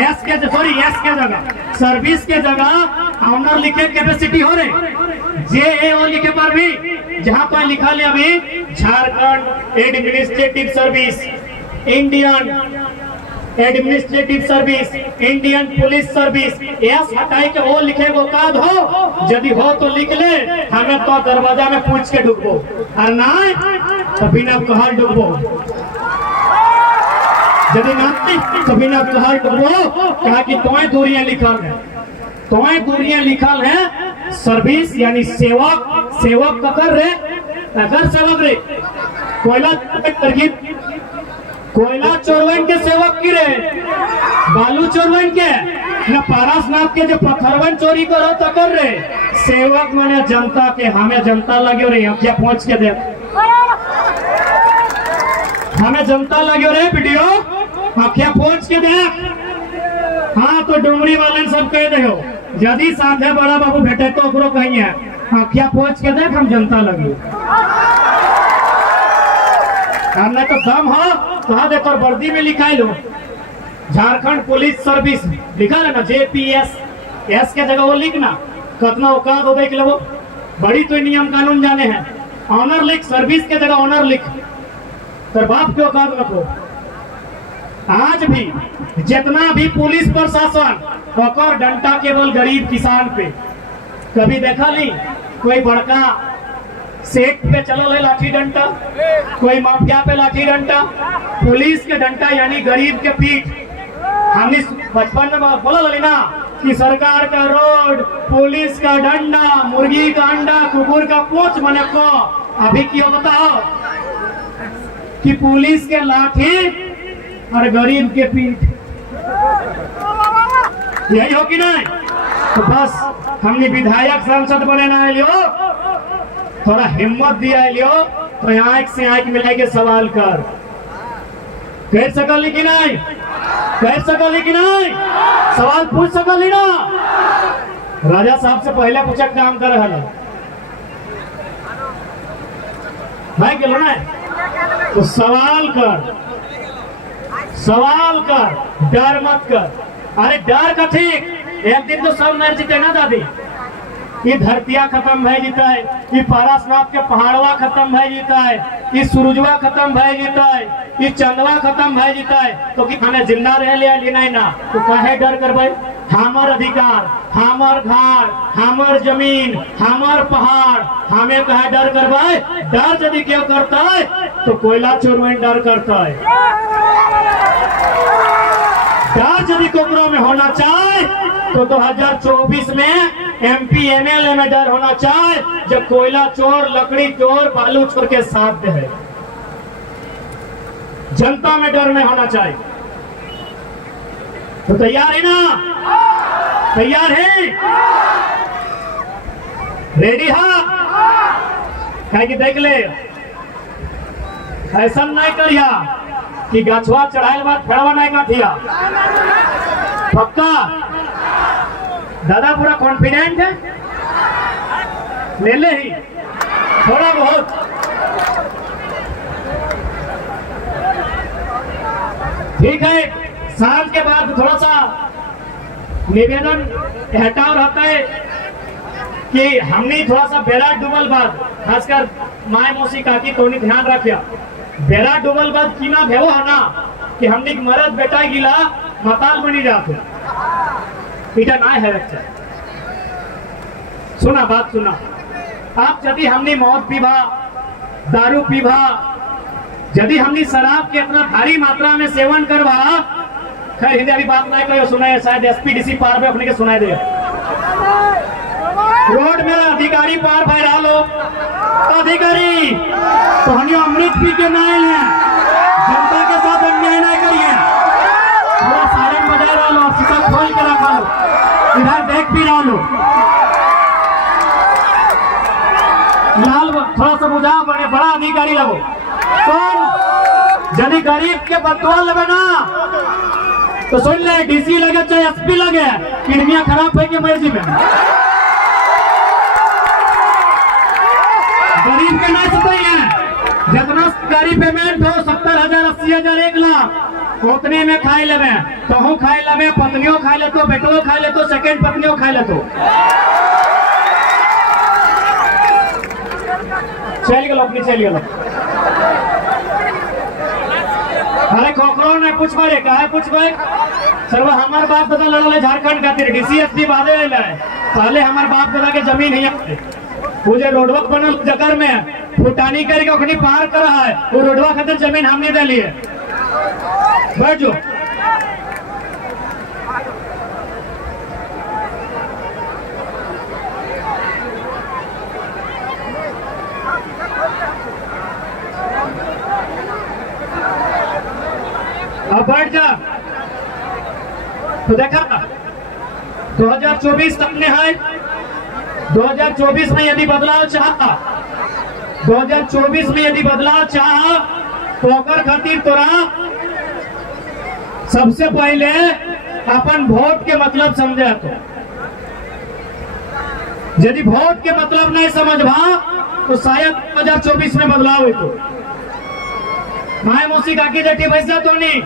S के जगह service के जगह ऑनर लिखे कैपेसिटी हो रहे जे ओ लिखे पर भी जहां पर लिखा ले अभी Jharkhand administrative service, Indian administrative service, Indian police service, S हटाई के वो लिखे वो काद हो, यदि हो तो लिख ले, हमें तो दरवाजा में पूछ के ढुकबो और ना तो बिना कहल ढुकबो, यदि नहीं तो बिना कहल ढुकबो। कहा कि तुम्हें दूरियां लिखल है सर्विस यानी सेवक ककर रे अगर सेवक रे कोयला चोरवन के सेवक की रे, बालू चोरवन के न पारसनाथ के जो पत्थरवन चोरी करो तो कर रे सेवक माने जनता के, हमें जनता लगे रे अखिया पहुंच के दे, हमें जनता लगे रे वीडियो अखिया पहुंच के देख। हाँ तो डुमरी वाले सब कह दे हो यदि साधे बड़ा बाबू भेटे तो ओकरो कहिए अखिया पहुंच के देख हम जनता लगी, नहीं तो दम हो तो देखो वर्दी में लिखा लो झारखंड पुलिस सर्विस लिखा है ना JPS, एस के जगह वो लिखना कितना औकात हो देख लो, बड़ी तो नियम कानून जाने हैं। ऑनर लिख, सर्विस के जगह ऑनर लिख, तो बाप के औकात रखो। आज भी जितना भी पुलिस प्रशासन और डंटा केवल गरीब किसान पे, कभी देखा नहीं कोई बड़का सेठ पे चलो है लाठी डंटा, कोई माफिया पे लाठी डंटा, पुलिस के डंटा यानी गरीब के पीठ। हमने बचपन में बोला ना कि सरकार का रोड, पुलिस का डंडा, मुर्गी का अंडा, कुकुर का पूंछ मने को। अभी क्यों बताओ कि पुलिस के लाठी और गरीब के पीठ, यही हो कि नहीं? तो बस हमने विधायक सांसद बने ना लियो, थोड़ा हिम्मत दिया लियो तो आंख से आंख मिला के सवाल कर सकल कि नहीं, सवाल पूछ सकल ना। राजा साहब से पहले पूछा काम कर रहा है भाई के ना, तो सवाल कर, डर मत कर। अरे डर का ठीक, एक दिन तो सब मर जीते ना दादी, ये धरतिया खत्म भय जीता है, ये पारसनाथ के पहाड़वा खत्म भय जीता है, ये सूरजवा खत्म भय जीता है, ये चंदवा खत्म भय जीता है, तो कि हमें जिंदा रह लिया लेना ही ना, तो काहे डर कर भाई? हमार अधिकार, हमार घर, हमार जमीन, हमार पहाड़, हमें कहे डर कर भाई? डर यदि क्यों करता है तो कोयला चोरवन डर करता है। डर यदि कोकरों में होना चाहे तो 2024 में MP MLA में डर होना चाहिए, जब कोयला चोर, लकड़ी चोर, बालू चोर के साथ है। जनता में डर नहीं होना चाहिए। तो तैयार है ना? तैयार है? रेडी है? क्या कि देख ले, ऐसा नहीं करिया कि गछवा चढ़ाए बाद फेड़वा नहीं काटिया। पक्का दादा पूरा कॉन्फिडेंट है? ले ले ही थोड़ा बहुत। ठीक है, सांझ के बाद थोड़ा सा निवेदन हटाव रहता है कि हमने थोड़ा सा बेड़ा डूबल बाद, खासकर माए मौसी काकी तो ध्यान रखिया, बेड़ा डूबल बाद की ना भेवो है ना कि हमने मरद बेटा गिला मताल बनी जाते, इटा ना है। सुना बात सुना, आप यदि हमने मौत पीवा, दारू पीवा, यदि हमने शराब के इतना भारी मात्रा में सेवन करवा, खैर हिंदी अभी बात नहीं करो, सुनाए शायद SPDC पार पे अपने के सुनाई दे। रोड में अधिकारी पार भाई रहा लो, अधिकारी तो हम अमृत पी के ना है, जनता के साथ अन्याय नहीं करिए। थोड़ा साइलेंट बजा रहा लो, शीशा खोल के रखा लो, इधर देख भी रहा लो, लाल थोड़ा सा बुझा, बड़े बड़ा अधिकारी लगो। कौन यदि गरीब के बदुआ लगे ना तो सुन ले, DC लगे चाहे SP लगे, किडनियां खराब है के मर्जी में, गरीब के नहीं सकते हैं। जितना गाड़ी पेमेंट हो 70,000, 80,000, 1 लाख, उतने में खाई लेवे, तहू खाई लेवे, पत्नियों खाई ले तो, बेटो खाई ले तो, सेकंड पत्नियों खाई ले तो। चल गलो अपनी चल गलो। अरे खोखरो ने पूछ मारे काहे पूछ मारे सर्व हमार बाप दादा लड़ले झारखंड खातिर डीसीएसपी बादे आइला है। पहले हमार बाप दादा के जमीन है पूजे रोडवा बनल जगर में फुटानी करके ओखनी पार कर रहा है, वो रोडवा खातिर जमीन हमने दे ली है। बैठ जो अब बैठ जा। तो देखा 2024 सामने है, 2024 में यदि बदलाव चाहा, 2024 में यदि बदलाव चाहा तो ओकर खातिर तोरा सबसे पहले अपन वोट के मतलब समझे। तो यदि वोट के मतलब नहीं समझबा तो शायद 2024 में बदलाव हो। तो माए मौसी काकी जटी पैसा तो नहीं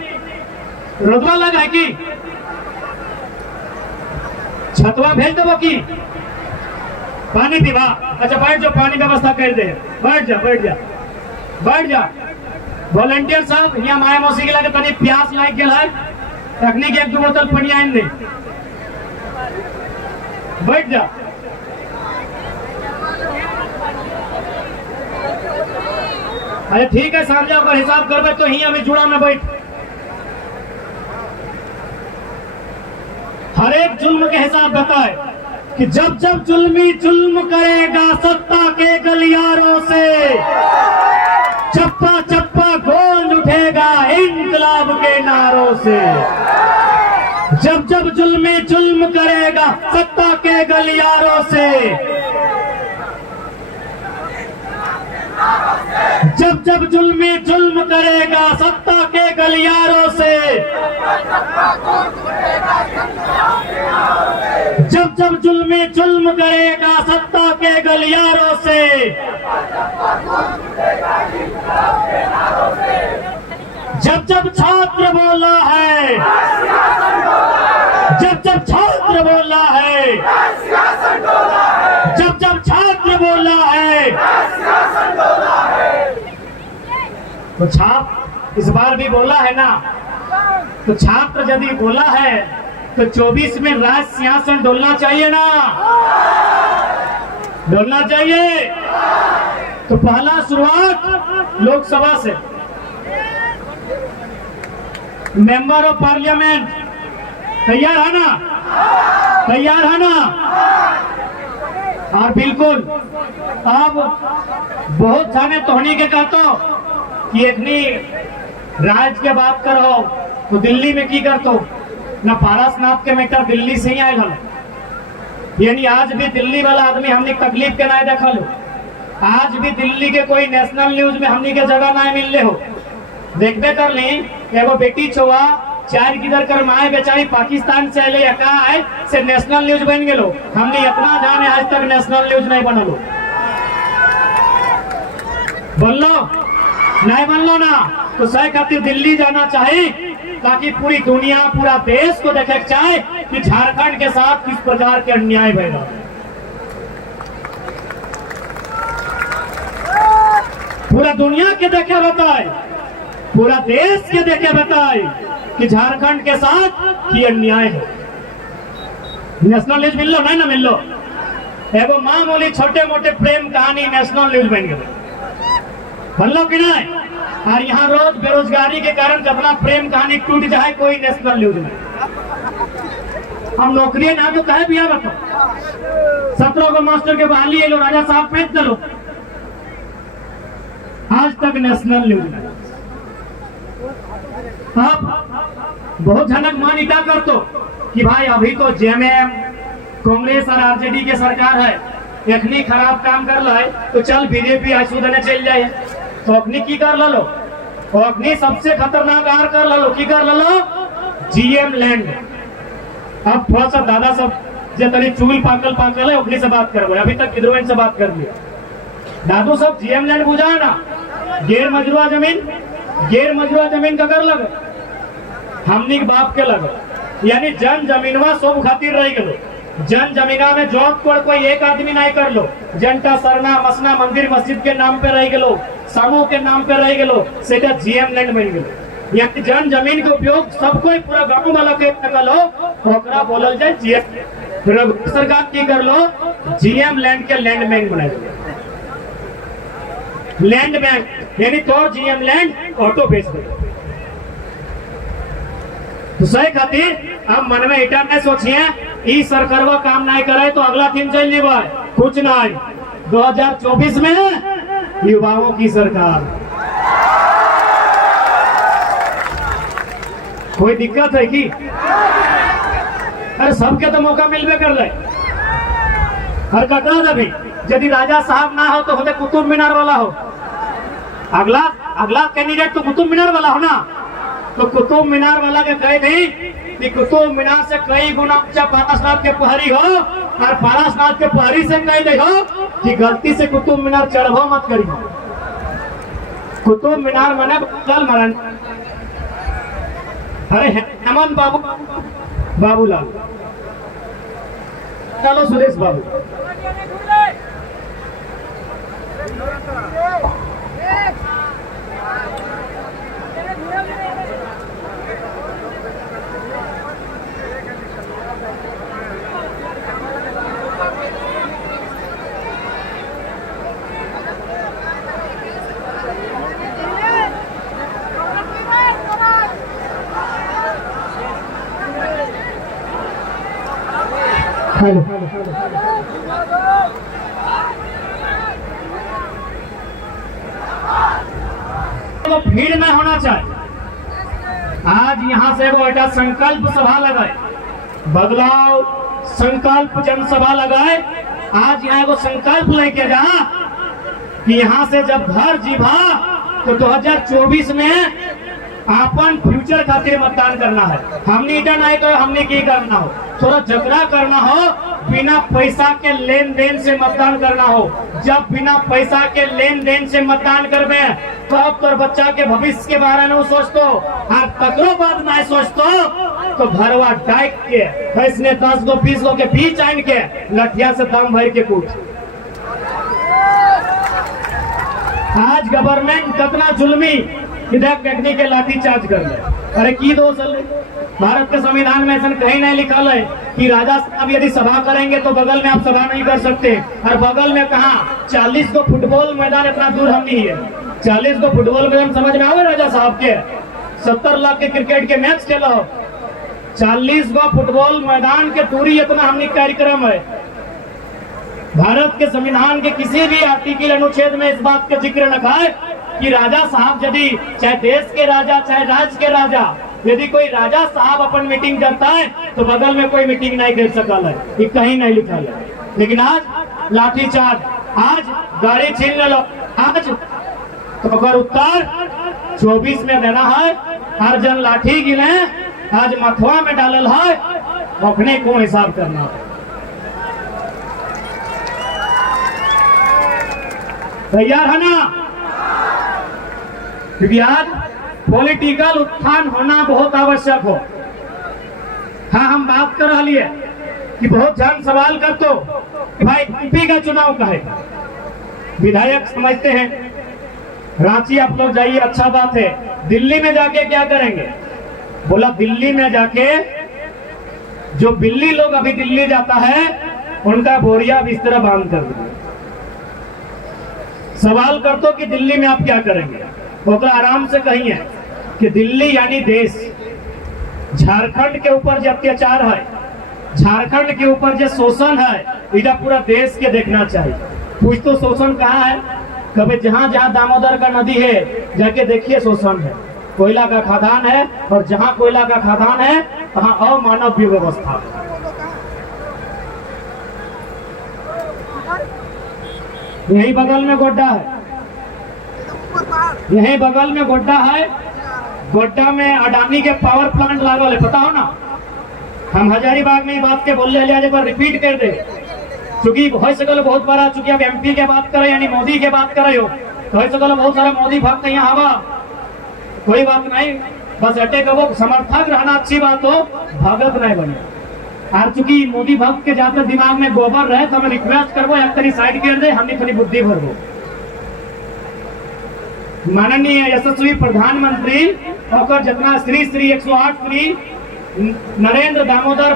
रोदवा लगा है कि छतवा भेज देवो की पानी पीवा। अच्छा बैठ जाओ, पानी व्यवस्था कर दे। बैठ जा बैठ जा बैठ जा। वॉलंटियर साहब यहाँ माया मौसी के लगे तनी प्यास लाग गया है, रखने की 1-2 बोतल पानी आइन दे। बैठ जा। अरे ठीक है सामने अगर हिसाब करबे तो ही हमें जुड़ा में बैठ। हर एक जुल्म के हिसाब बताए कि जब जब जुल्मी जुल्म करेगा सत्ता के गलियारों से, चप्पा चप्पा गूंज उठेगा इंकलाब के नारों से। जब जब जुल्मी जुल्म करेगा सत्ता के गलियारों से, जब जब जुल्मी जुल्म करेगा सत्ता के गलियारों से, जब जब जुल्मी जुल्म करेगा सत्ता के गलियारों से, जब जब छात्र बोला है, जब जब छात्र बोला है, जब जब छात्र बोला है, तो छात्र इस बार भी बोला है ना। तो छात्र यदि बोला है तो 24 में राज सिंहासन डोलना चाहिए ना, डोलना चाहिए। तो पहला शुरुआत लोकसभा से। मेंबर ऑफ पार्लियामेंट तैयार है ना, तैयार है ना। और बिल्कुल अब बहुत जाने तोहनी के कहतो कि एकनी राज के बात करो तो दिल्ली में की करतो ना, पारसनाथ के बेटा दिल्ली से ही आयल हम। यानी आज भी दिल्ली वाला आदमी हमने तकलीफ के ना देखा लो, आज भी दिल्ली के कोई नेशनल न्यूज में हमने के जगह ना मिलले हो। देखबे कर ली एगो बेटी छुआ 4 किधर कर माए बेचारी पाकिस्तान से अले का है से नेशनल न्यूज बन गेलो। हमने इतना जाने आज तक नेशनल न्यूज नहीं बनलो। बनलो नहीं बनलो ना तो सही खातिर दिल्ली जाना चाहिए ताकि पूरी दुनिया पूरा देश को देखे चाहे कि झारखंड के साथ किस प्रकार के अन्याय भैया। पूरा दुनिया के देखे बताए, पूरा देश के देखे बताए कि झारखंड के साथ ये अन्याय है। नेशनल न्यूज मिल लो नहीं ना मिल लो। एगो मामूली छोटे मोटे प्रेम कहानी नेशनल न्यूज बन गए, बनलो कि नहीं। और यहाँ रोज बेरोजगारी के कारण कितना प्रेम कहानी टूट जाए कोई नेशनल न्यूज में। हम नौकरी ना तो कहे भी बताओ 17 को मास्टर के बहाली ये लो राजा साहब पेश दलो, आज तक नेशनल न्यूज में। अब बहुत झनक मान्यता कर तो कि भाई अभी तो जेएमएम कांग्रेस और आरजेडी के सरकार है, इतनी खराब काम कर रहा है तो चल बीजेपी आशुदने चल जाए। तो अपनी की कर लो, और अपनी सबसे खतरनाक आर कर लो की कर लो जीएम लैंड। अब थोड़ा सा दादा सब जो तनी चूल पाकल है अपनी से बात करो, अभी तक विद्रोह से बात कर लिया। दादू सब जीएम लैंड बुझा है ना, गैर मजरूआ जमीन का कर लगे। हमनी के बाप के लगे, यानी जन जमीनवा सब खातिर रह गलो। जन जमीना में जॉब पर कोई एक आदमी नहीं कर लो, जनता सरना मसना मंदिर मस्जिद के नाम पे रह गलो, समूह के नाम पे रह गलो, सेटा जीएम लैंड बन गलो। यानी जन जमीन के उपयोग सबको पूरा गांव वाला के करो, ओकरा बोलल जाए जीएम। फिर सरकार की कर लो, जीएम लैंड के लैंड बैंक बना दो, लैंड बैंक, यानी तो जीएम लैंड ऑटो बेच दे। तो सही खातिर अब मन में इटा नहीं सोचिए ई सरकारवा काम नहीं करे तो अगला दिन चल जीवा कुछ नहीं। 2024 में युवाओं की सरकार, कोई दिक्कत है कि? अरे सबके तो मौका मिलबे कर ले। हर ककड़ा भी यदि राजा साहब ना हो तो होते कुतुब मीनार वाला हो। अगला कैंडिडेट तो कुतुब मीनार वाला हो ना, तो कुतुब मीनार वाला के कहे नहीं कि कुतुब मीनार से कई गुना ऊंचा पारसनाथ के पहाड़ी हो, और पारसनाथ के पहाड़ी से कह दे हो कि गलती से कुतुब मीनार चढ़ो मत करी। कुतुब मीनार मने कल मरण। अरे हेमंत बाबूलाल, चलो सुरेश बाबू, हेलो तो भीड़ नहीं होना चाहिए। आज यहाँ से वो बेटा संकल्प सभा लगाए, बदलाव संकल्प जनसभा लगाए। आज यहाँ को संकल्प लेके जा कि यहाँ से जब घर जीभा तो 2024 में अपन फ्यूचर खातिर मतदान करना है। हमने इधर नहीं तो हमने की करना हो, थोड़ा झगड़ा करना हो, बिना पैसा के लेन देन से मतदान करना हो। जब बिना पैसा के लेन देन से मतदान करबे तब तो बच्चा के भविष्य के बारे में सोचतो, और तकरो बाद नहीं सोचतो तो घरवा डाइक के फैसने 10 गो 20 गो के बीच आन के लठिया से दम भर के कूट। आज गवर्नमेंट कितना जुल्मी विधायक व्यक्ति के लाठी चार्ज कर ले। अरे की दोष है? भारत के संविधान में ऐसा कहीं नहीं लिखा है कि राजा साहब यदि सभा करेंगे तो बगल में आप सभा नहीं कर सकते। और बगल में कहा 40 को फुटबॉल मैदान इतना दूर हम नहीं है। 40 को फुटबॉल मैदान समझ में आवे राजा साहब के? 70 लाख के क्रिकेट के मैच खेलो, 40 को फुटबॉल मैदान के दूरी इतना हमने कार्यक्रम है। भारत के संविधान के किसी भी आर्टिकल अनुच्छेद में इस बात का जिक्र रखा है कि राजा साहब यदि चाहे देश के राजा चाहे राज्य के राजा, यदि कोई राजा साहब अपन मीटिंग करता है तो बगल में कोई मीटिंग नहीं कर सकल है, ये कहीं नहीं लिखा है। लेकिन आज लाठी चार्ज, आज गाड़ी छीन लो, आज तो अगर उत्तर 24 में देना है, हर जन लाठी गिने आज मथुआ में डालल है, अपने को हिसाब करना है। तैयार है ना? क्योंकि आज पॉलिटिकल उत्थान होना बहुत आवश्यक हो। हाँ, हम बात कर रही है कि बहुत जन सवाल कर तो भाई एमपी का चुनाव का है, विधायक समझते हैं रांची आप लोग जाइए, अच्छा बात है। दिल्ली में जाके क्या करेंगे? बोला दिल्ली में जाके जो बिल्ली लोग अभी दिल्ली जाता है उनका बोरिया बिस्तर बांध कर दो। सवाल कर दो कि दिल्ली में आप क्या करेंगे? वो आराम से कहिए कि दिल्ली यानी देश, झारखंड के ऊपर जो अत्याचार है, झारखंड के ऊपर जो शोषण है, इधर पूरा देश के देखना चाहिए। कुछ तो शोषण कहाँ है? कभी जहाँ जहाँ दामोदर का नदी है जाके देखिए शोषण है, कोयला का खदान है, और जहाँ कोयला का खदान है वहाँ अमानवीय व्यवस्था। यही बगल में गोड्डा है, यही बगल में गोड्डा है। गोड्डा में अडानी के पावर प्लांट लागल है, पता हो ना? हम हजारीबाग में बात के बोल रहे, एक बार रिपीट कर दे, चूंकि हो सकल बहुत बार, चूंकि आप एमपी के बात करे यानी मोदी के बात करे हो, तो हो सकल बहुत सारा मोदी भक्त यहाँ हवा, कोई बात नहीं, बस अटे का वो समर्थक रहना अच्छी बात हो, भगत नहीं बने। और चूंकि मोदी भक्त के ज्यादा दिमाग में गोबर रहे तो हमें रिक्वेस्ट करबो एक तरी साइड कर दे, हमने थोड़ी बुद्धि भरबो। माननीय यशस्वी प्रधानमंत्री और जितना श्री श्री 108 श्री नरेंद्र दामोदर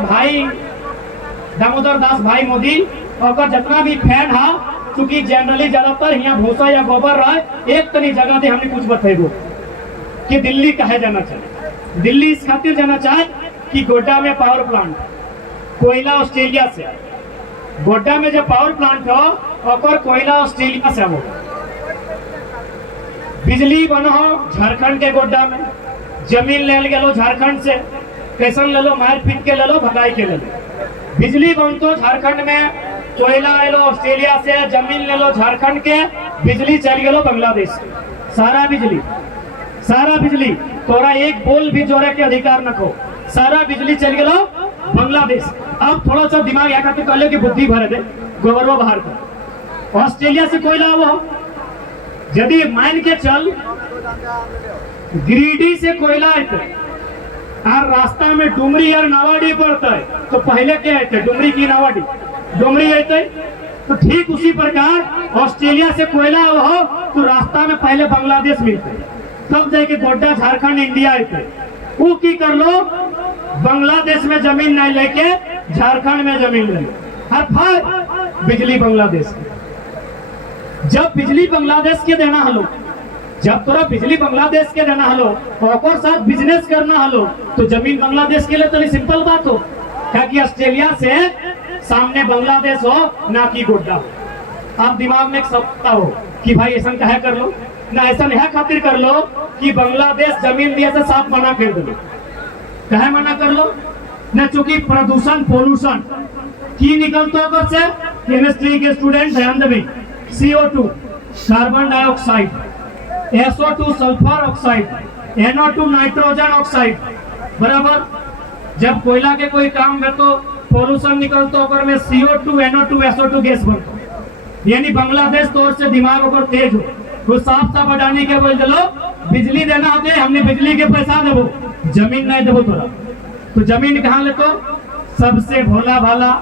दास भाई मोदी और जितना भी फैन है, क्योंकि जनरली ज्यादातर यहाँ भूसा या गोबर रहे, एक तनी जगह दे हमने कुछ बतेगो कि दिल्ली कहे जाना चाहिए। दिल्ली इस खातिर जाना चाहे कि गोड्डा में पावर प्लांट, कोयला ऑस्ट्रेलिया से, गोड्डा में जो पावर प्लांट हो और कोयला ऑस्ट्रेलिया से हो, बिजली बनो झारखंड के गोड्डा में, जमीन ले लो झारखंड से, कैसन ले लो, मार पीट के ले लो, भगाई के ले लो। बिजली बनतो झारखंड में, कोयला ले लो ऑस्ट्रेलिया से, जमीन ले लो झारखंड के, बिजली चल गलो बांग्लादेश, सारा बिजली तोरा एक बोल भी जोड़े के अधिकार न को, सारा बिजली चल गलो बांग्लादेश। अब थोड़ा सा दिमाग यहाँ खाते कहले कि बुद्धि भरे दे, गोबरवा बाहर कर। ऑस्ट्रेलिया से कोयला वो यदि मान के चल गिरिडीह से कोयला आते और रास्ता में डुमरी और नावाडी पड़ता है, तो पहले क्या आते, डुमरी की नावाडी, डुमरी आते। तो ठीक उसी प्रकार ऑस्ट्रेलिया से कोयला हो तो रास्ता में पहले बांग्लादेश मिलते, तब जाके गोड्डा झारखंड इंडिया आते। वो की कर लो, बांग्लादेश में जमीन नहीं लेके झारखंड में जमीन ले लो, और फिर बिजली बांग्लादेश। जब बिजली बांग्लादेश के देना हलो, जब तोरा बिजली बांग्लादेश के देना हलो और साथ बिजनेस करना हलो, तो जमीन बांग्लादेश के लिए तो सिंपल बात हो, क्योंकि ऑस्ट्रेलिया से सामने बांग्लादेश हो ना कि गोड्डा हो। आप दिमाग में एक सत्ता हो कि भाई ऐसा कहे कर लो ना, ऐसा नहीं खातिर कर लो कि बांग्लादेश जमीन दिए से साफ मना कर दो, कहे मना कर लो ना, चूंकि प्रदूषण पोल्यूशन की निकलता है से, केमिस्ट्री के स्टूडेंट ध्यान दें, CO2 carbon dioxide, SO2 sulphur oxide, NO2 nitrogen oxide, बराबर। जब कोयला के कोई काम में तो पोल्यूशन निकलता है में CO2 NO2 SO2 गैस बनता, यानी बांग्लादेश तौर से दिमाग ऊपर तेज हो, तो साफ साफ हटाने के बोल चलो बिजली देना होते, हमने बिजली के पैसा देवो, जमीन नहीं देवो तोरा। तो जमीन कहाँ ले, तो सबसे भोला भाला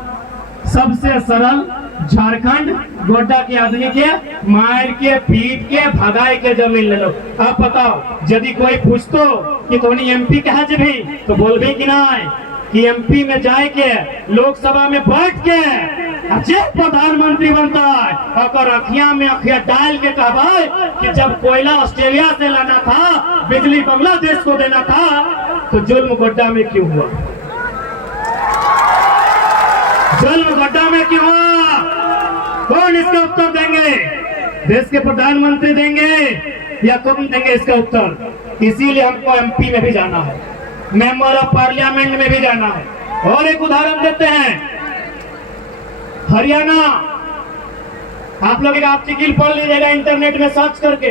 सबसे सरल झारखंड गोड्डा के आदमी के मार के पीट के भगाई के जमीन ले लो। अब बताओ यदि कोई पूछतो कि तोनी MP कहा भी, तो बोलबे कि नहीं कि MP में जाए के लोकसभा में बैठ के प्रधानमंत्री बनता है और अखियां में अखियां डाल के कहा कि जब कोयला ऑस्ट्रेलिया से लाना था, बिजली बांग्लादेश को देना था, तो जुल्म गोड्डा में क्यों हुआ, जुल्म गोड्डा में क्यों हुआ? कौन इसका उत्तर देंगे? देश के प्रधानमंत्री देंगे या कौन देंगे इसका उत्तर? इसीलिए हमको MP में भी जाना है, मेंबर ऑफ पार्लियामेंट में भी जाना है। और एक उदाहरण देते हैं, हरियाणा, आप लोग एक आर्टिकल पढ़ लीजिएगा इंटरनेट में सर्च करके,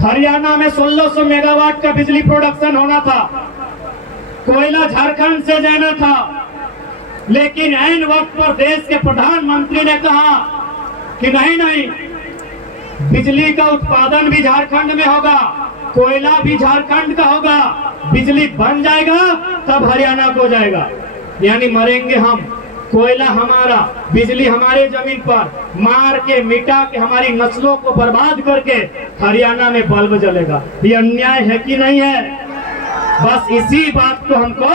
हरियाणा में 1600 मेगावाट का बिजली प्रोडक्शन होना था, कोयला झारखंड से जाना था, लेकिन ऐन वक्त पर देश के प्रधानमंत्री ने कहा कि नहीं, बिजली का उत्पादन भी झारखंड में होगा, कोयला भी झारखंड का होगा, बिजली बन जाएगा तब हरियाणा को जाएगा, यानी मरेंगे हम, कोयला हमारा, बिजली हमारे जमीन पर, मार के मिटा के हमारी नस्लों को बर्बाद करके हरियाणा में बल्ब जलेगा। ये अन्याय है कि नहीं है? बस इसी बात को हमको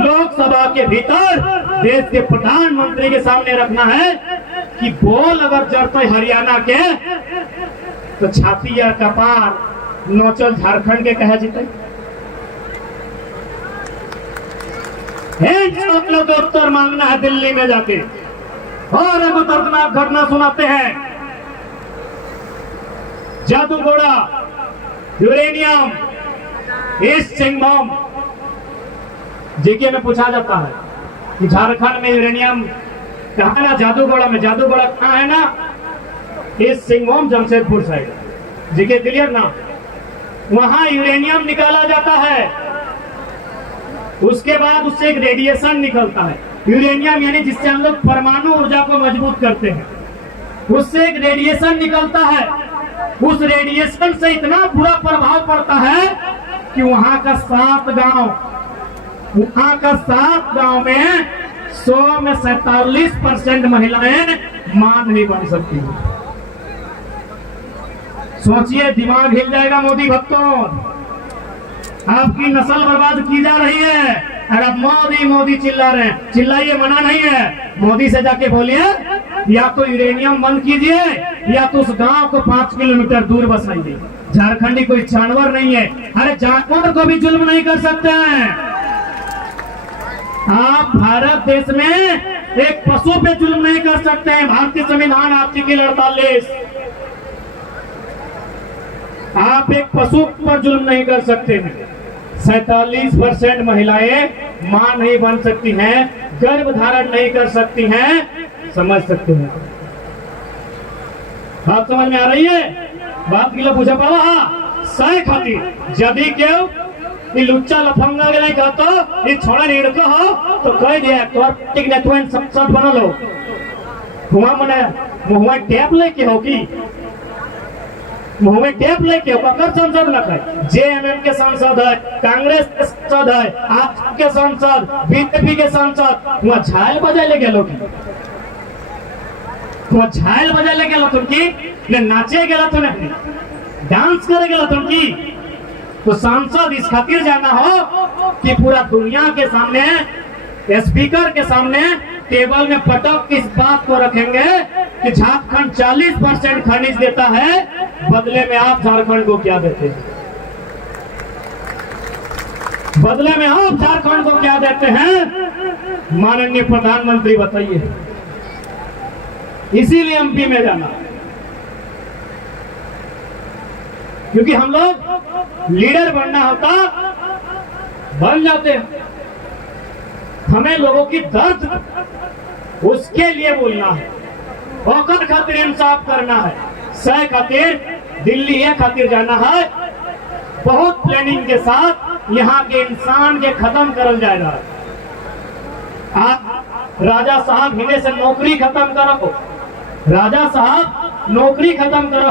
लोकसभा के भीतर देश के प्रधानमंत्री के सामने रखना है कि बोल अगर जरते हरियाणा के तो छाती या कपार नोचल झारखंड के कहे जीते। सब लोग उत्तर मांगना है दिल्ली में जाके। और एक दर्दनाक घटना सुनाते हैं, Jaduguda uranium east Singhbhum GK में पूछा जाता है कि झारखंड में यूरेनियम कहाँ है ना, जादूगोड़ा में, जादूगोड़ा कहाँ है ना, east Singhbhum Jamshedpur side, GK clear ना, वहां यूरेनियम निकाला जाता है। उसके बाद उससे एक रेडिएशन निकलता है, यूरेनियम यानी जिससे हम लोग परमाणु ऊर्जा को मजबूत करते हैं, उससे एक रेडिएशन निकलता है। उस रेडिएशन से इतना बुरा प्रभाव पड़ता है कि वहां का 7 गांव में 100 में 47% महिलाएं मां नहीं बन सकती। सोचिए, दिमाग हिल जाएगा मोदी भक्तों। आपकी नस्ल बर्बाद की जा रही है और आप मोदी मोदी चिल्ला रहे हैं। चिल्लाइए, मना नहीं है। मोदी से जाके बोलिए या तो यूरेनियम बंद कीजिए या तो उस गांव को 5 किलोमीटर दूर बसाइए। झारखंडी कोई जानवर नहीं है। अरे जानवर को भी जुल्म नहीं कर सकते हैं आप। भारत देश में एक पशु पे जुल्म नहीं कर सकते हैं। भारतीय संविधान आर्टिकल 48, आप एक पशु पर जुल्म नहीं कर सकते हैं। 47% महिलाएं मां नहीं बन सकती हैं, गर्भ धारण नहीं कर सकती हैं। समझ सकते हैं? बात समझ में आ रही है? बात के लिए पूछा पावा सही खातिर जदि क्यों ये लुच्चा लफंगा के नहीं कहतो ये छोड़ा नीड़ को हो तो कह दिया कार्तिक नेटवर्क संसद बना लो। हुआ मने मुंह टैप लेके होगी, मुंह में टेप लेके कर संसद न कहे। जेएमएम के सांसद है, कांग्रेस के सांसद है, आप के सांसद, बीजेपी के सांसद, वहाँ झायल बजा ले गेलो की, वहाँ झायल बजा ले गेलो तुम की, ने नाचे गेलो तुम ने, डांस करे गेलो तुम की। तो सांसद इस खातिर जाना हो कि पूरा दुनिया के सामने, स्पीकर के सामने टेबल में पटक इस बात को रखेंगे कि झारखंड 40% खनिज देता है, बदले में आप झारखंड को क्या देते हैं? बदले में आप झारखंड को क्या देते हैं? माननीय प्रधानमंत्री बताइए। इसीलिए एमपी में जाना, क्योंकि हम लोग लीडर बनना होता बन जाते हैं। हमें लोगों की दर्द उसके लिए बोलना है, औकत खातिर इंसाफ करना है, सह खातिर दिल्ली ये खातिर जाना है। बहुत प्लानिंग के साथ यहाँ के इंसान के खत्म करल जाएगा। आप राजा साहब हिने से नौकरी खत्म करो, राजा साहब नौकरी खत्म करो,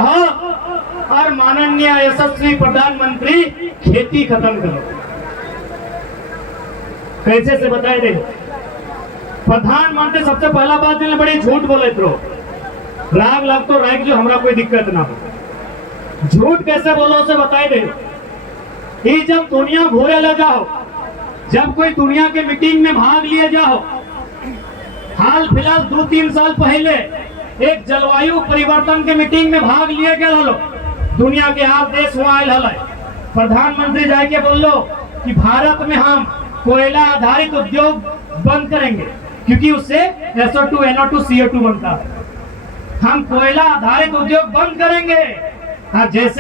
और माननीय यशस्वी प्रधानमंत्री खेती खत्म करो। कैसे से बताए दे? प्रधानमंत्री सबसे पहला बात दिन बड़ी झूठ बोले तो राग लग तो राग जो हमरा कोई दिक्कत ना हो। झूठ कैसे बोलो से बताए दे। ये जब दुनिया घूरे ले जाओ, जब कोई दुनिया के मीटिंग में भाग लिए जाओ, हाल फिलहाल 2-3 साल पहले एक जलवायु परिवर्तन के मीटिंग में भाग लिए गए हलो, दुनिया के आप देश वहां आयल हल, प्रधानमंत्री जाके बोल लो कि भारत में हम कोयला आधारित उद्योग बंद करेंगे, क्योंकि उससे SO2 NO2 CO2 बनता है। हम कोयला आधारित उद्योग बंद करेंगे। जैसे